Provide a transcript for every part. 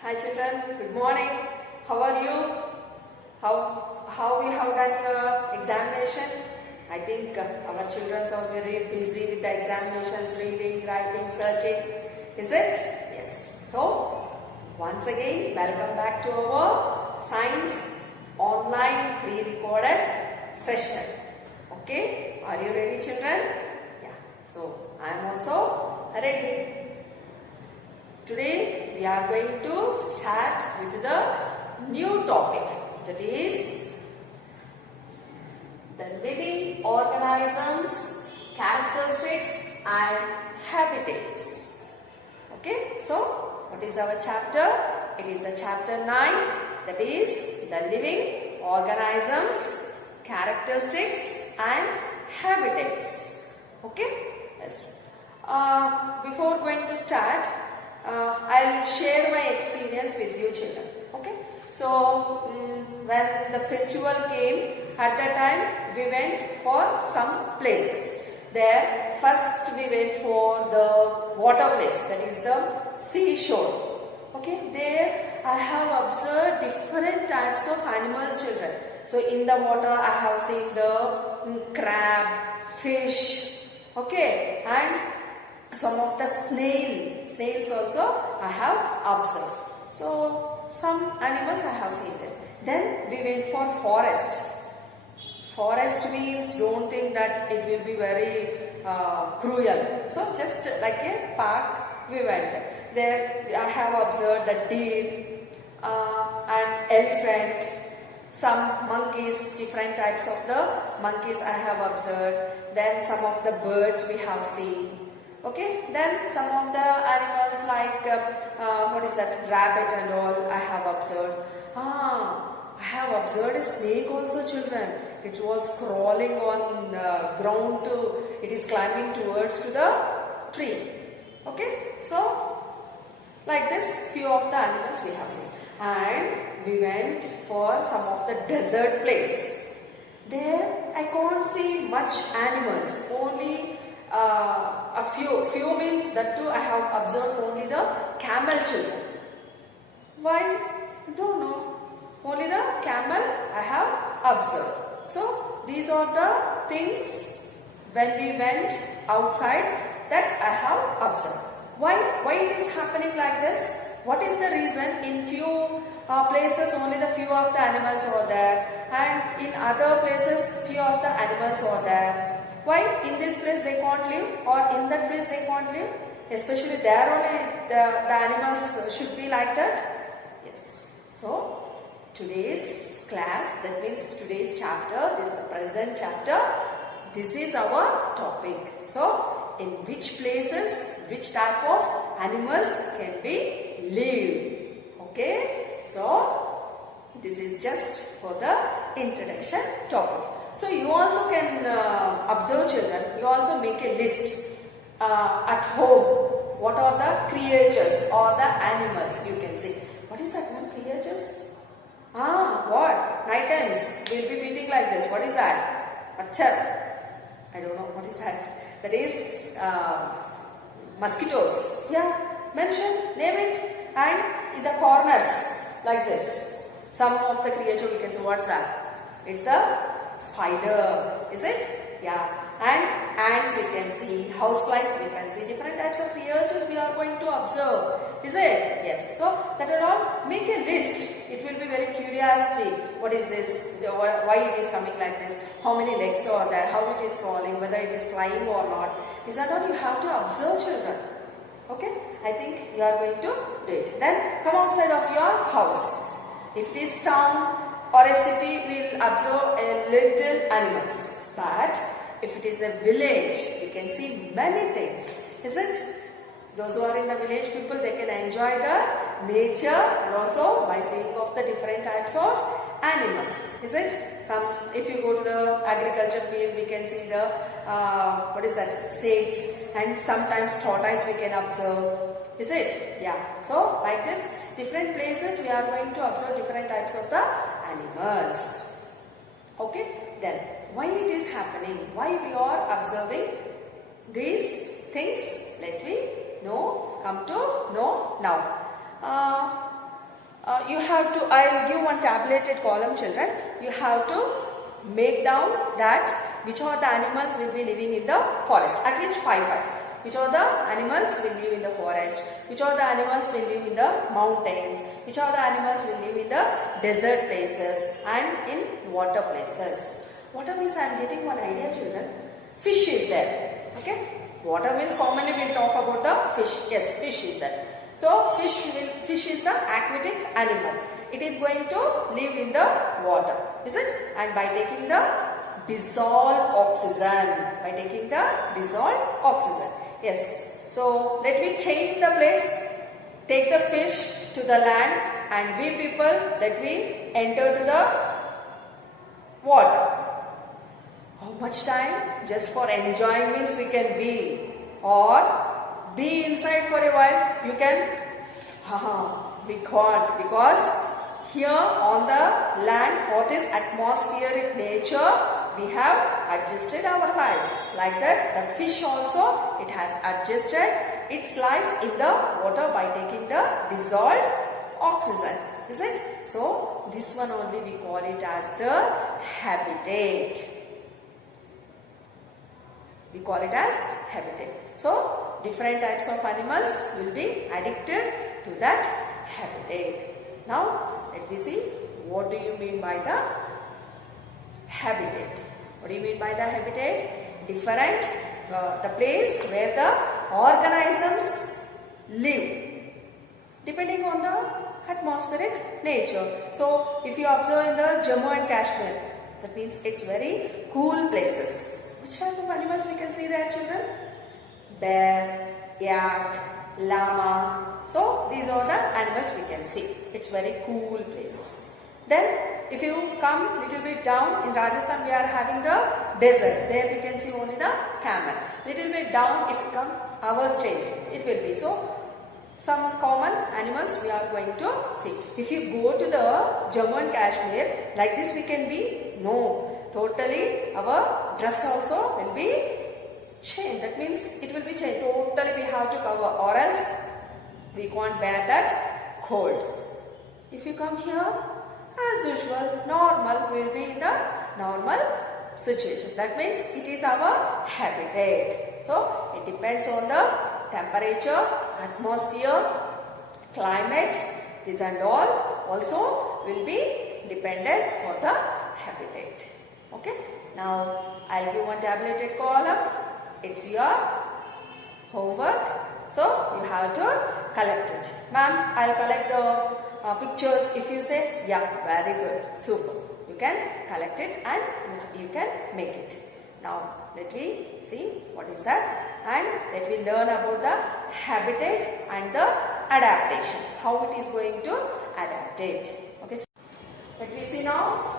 Hi children, good morning. How are you? How you have done your examination? I think our children are very busy with the examinations, reading, writing, searching. Is it? Yes. So, once again, welcome back to our science online pre-recorded session. Okay? Are you ready children? Yeah. So, I am also ready. Today we are going to start with the new topic, that is the living organisms, characteristics and habitats. Okay, so what is our chapter? It is the chapter 9, that is the living organisms, characteristics and habitats. Okay, yes. Before going to start, I'll share my experience with you children. Okay. So when the festival came, at that time we went for some places. There first we went for the water place, that is the seashore. Okay. There I have observed different types of animals children. So in the water I have seen the crab, fish, okay, and some of the snails also I have observed. So some animals I have seen them. Then we went for forest. Forest means don't think that it will be very cruel. So just like a park we went there. There I have observed the deer, and elephant, some monkeys, different types of the monkeys I have observed. Then some of the birds we have seen. Okay, then some of the animals like what is that, rabbit and all I have observed. I have observed a snake also children. It was crawling on ground it is climbing towards to the tree. Okay, so like this few of the animals we have seen. And we went for some of the desert place. There I can't see much animals, only a few means that too I have observed only the camel children. Why? Don't know. Only the camel I have observed. So these are the things when we went outside that I have observed. Why it is happening like this? What is the reason? In few places only the few of the animals are there, and in other places few of the animals are there. Why in this place they can't live, or in that place they can't live? Especially there only the animals should be like that? Yes. So today's class, that means today's chapter, this is the present chapter, this is our topic. So in which places, which type of animals can we live? Okay. So this is just for the introduction topic. So you also can observe children, you also make a list at home. What are the creatures or the animals you can see? What is that one, creatures? What? Night times we'll be meeting like this. What is that? Achar. I don't know what is that. That is mosquitoes. Yeah, mention, name it. And in the corners like this. Some of the creature we can say, what's that? It's the spider, is it? Yeah. And ants we can see, houseflies we can see, different types of creatures we are going to observe, is it? Yes. So that will all make a list. It will be very curiosity. What is this? Why it is coming like this? How many legs are there? How it is crawling? Whether it is flying or not? These are all you have to observe children. Okay? I think you are going to do it. Then come outside of your house. If it is town or a city, we will observe a little animals. But if it is a village, we can see many things. Is it? Those who are in the village people, they can enjoy the nature and also by seeing of the different types of animals. Is it? If you go to the agriculture field, we can see the what is that? Snakes, and sometimes tortoise we can observe. Is it? Yeah. So like this, different places we are going to observe different types of the animals. Okay. Then why it is happening? Why we are observing these things? Let me come to know now. you have to, I'll give one tabulated column, children. You have to make down that which are the animals will be living in the forest. At least 5. Which are the animals will live in the forest, which are the animals will live in the mountains, which are the animals will live in the desert places and in water places. Water means I am getting one idea, children. Fish is there. Okay. Water means commonly we will talk about the fish. Yes, fish is there. So fish is the aquatic animal. It is going to live in the water, is it? And by taking the dissolved oxygen, yes. So let me change the place, take the fish to the land, and we people, let we enter to the water. How much time? Just for enjoying means we can be, or be inside for a while. You can, we can't, because here on the land for this atmospheric nature, we have adjusted our lives. Like that, the fish also, it has adjusted its life in the water by taking the dissolved oxygen. Is it? So, this one only we call it as the habitat. We call it as habitat. So, different types of animals will be addicted to that habitat. Now, let me see, what do you mean by the habitat? What do you mean by the habitat? Different, the place where the organisms live, depending on the atmospheric nature. So, if you observe in the Jammu and Kashmir, that means it's very cool places. Which type of animals we can see there, children? Bear, yak, llama. So, these are the animals we can see. It's very cool place. Then, if you come little bit down, in Rajasthan we are having the desert. There we can see only the camel. Little bit down, if you come our state, it will be. So, some common animals we are going to see. If you go to the Jammu and Kashmir, like this we can be? No. Totally, our dress also will be changed. That means it will be changed. Totally we have to cover, or else we can't bear that cold. If you come here, as usual, normal, we will be in the normal situations. That means it is our habitat. So, it depends on the temperature, atmosphere, climate, this and all also will be dependent for the habitat. Okay. Now, I'll give one tabulated column. It's your homework. So, you have to collect it. Ma'am, I'll collect the pictures. If you say, yeah, very good, super. You can collect it and you can make it. Now, let me see what is that, and let me learn about the habitat and the adaptation. How it is going to adapt it. Okay. Let me see now.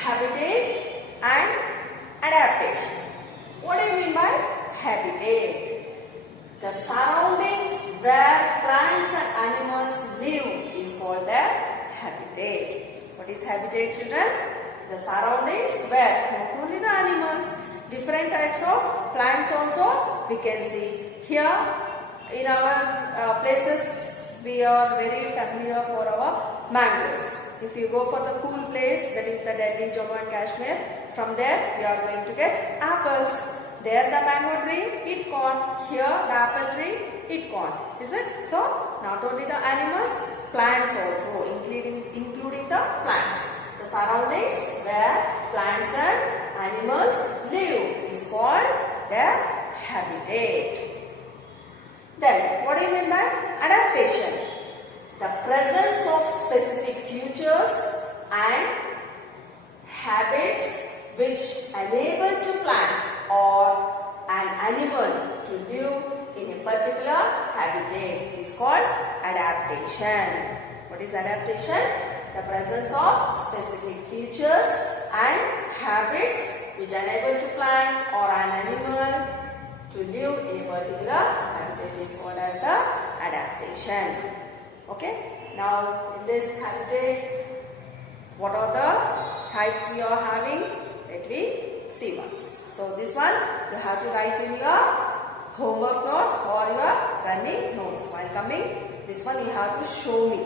Habitat and adaptation. What do you mean by habitat? The surroundings where plants and animals live is called the habitat. What is habitat, children? The surroundings where not only the animals, different types of plants also we can see. Here in our places we are very familiar for our mangoes. If you go for the cool place, that is the Delhi, Jammu and Kashmir, from there we are going to get apples. There the mango tree, it can't. Here the apple tree, it can't. Is it? So, not only the animals, plants also, including the plants. The surroundings where plants and animals live is called their habitat. Then, what do you mean by adaptation? The presence of specific features and habits which enable to plant or an animal to live in a particular habitat is called adaptation. What is adaptation? The presence of specific features and habits which enable to plant or an animal to live in a particular habitat is called as the adaptation. Okay, now in this habitat, what are the types we are having? Let me see once. So this one you have to write in your homework note or your running notes. While coming, this one you have to show me.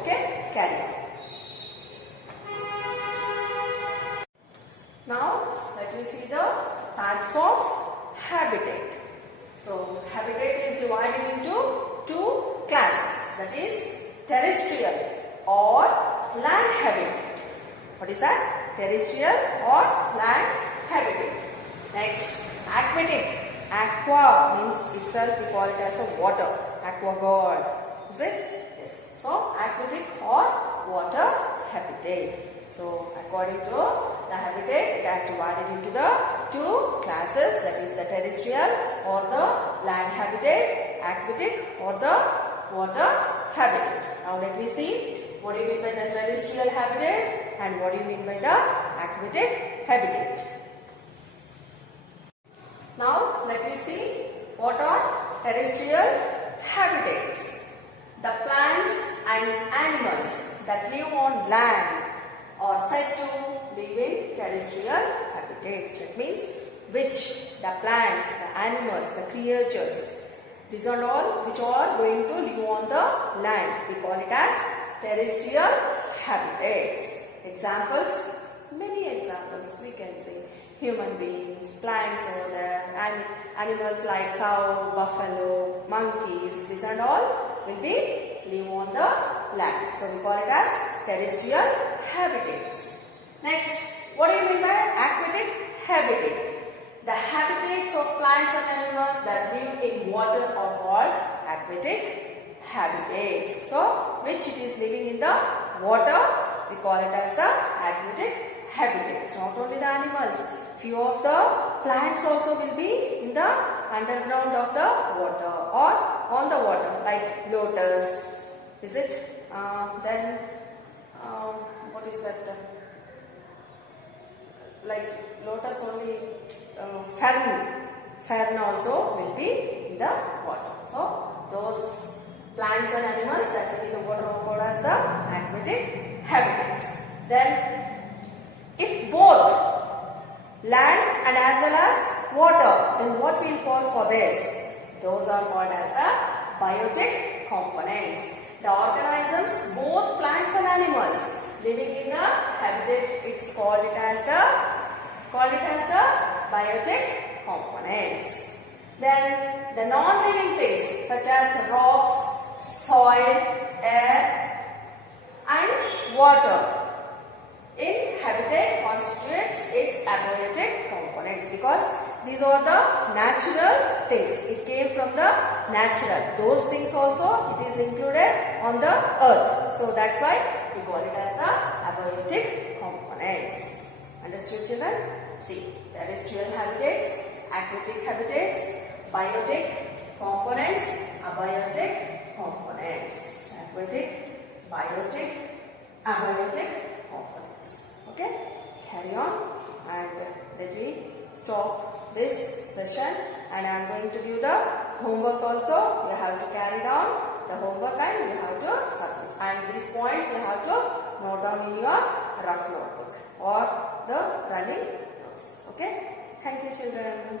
Okay, carry on. Now, let me see the types of habitat. So, habitat is divided into two classes, that is terrestrial or land habitat. What is that? Terrestrial or land habitat. Next, aquatic. Aqua means itself, we call it as the water. Aqua god. Is it? Yes. So, aquatic or water habitat. So, according to the habitat, it has divided into the two classes, that is the terrestrial or the land habitat, aquatic or the water habitat. Now, let me see what do you mean by the terrestrial habitat and what do you mean by the aquatic habitat. Now, let me see what are terrestrial habitats. The plants and animals that live on land are said to live in terrestrial habitats. That means the plants, the animals, the creatures, these are all which are going to live on the land. We call it as terrestrial habitats. Examples, many examples we can see. Human beings, plants over there, animals like cow, buffalo, monkeys, these and all will be live on the land. So we call it as terrestrial habitats. Next, what do you mean by aquatic habitat? The habitats of plants and animals that live in water are called aquatic habitats. So, which it is living in the water, we call it as the aquatic habitats. Not only the animals, few of the plants also will be in the underground of the water or on the water, like lotus. Is it? Then what is that? Like lotus only, fern also will be in the water. So those plants and animals that will be in the water are called as the aquatic habitats. Then if both land and as well as water, then what we will call for this? Those are called as the biotic components. The organisms, both plants and animals living in the habitat, it's called it as the biotic components. Then the non-living things such as rocks, soil, air and water in habitat constitutes its abiotic components, because these are the natural things. It came from the natural. Those things also it is included on the earth. So that's why we call it as the abiotic components. Understood, children? See, terrestrial habitats, aquatic habitats, biotic components, abiotic components. Aquatic, biotic, abiotic components. Okay? Carry on and let me stop this session, and I am going to give the homework also. You have to carry down the homework and you have to submit. And these points you have to note down in your rough notebook or the running notes. Okay? Thank you, children.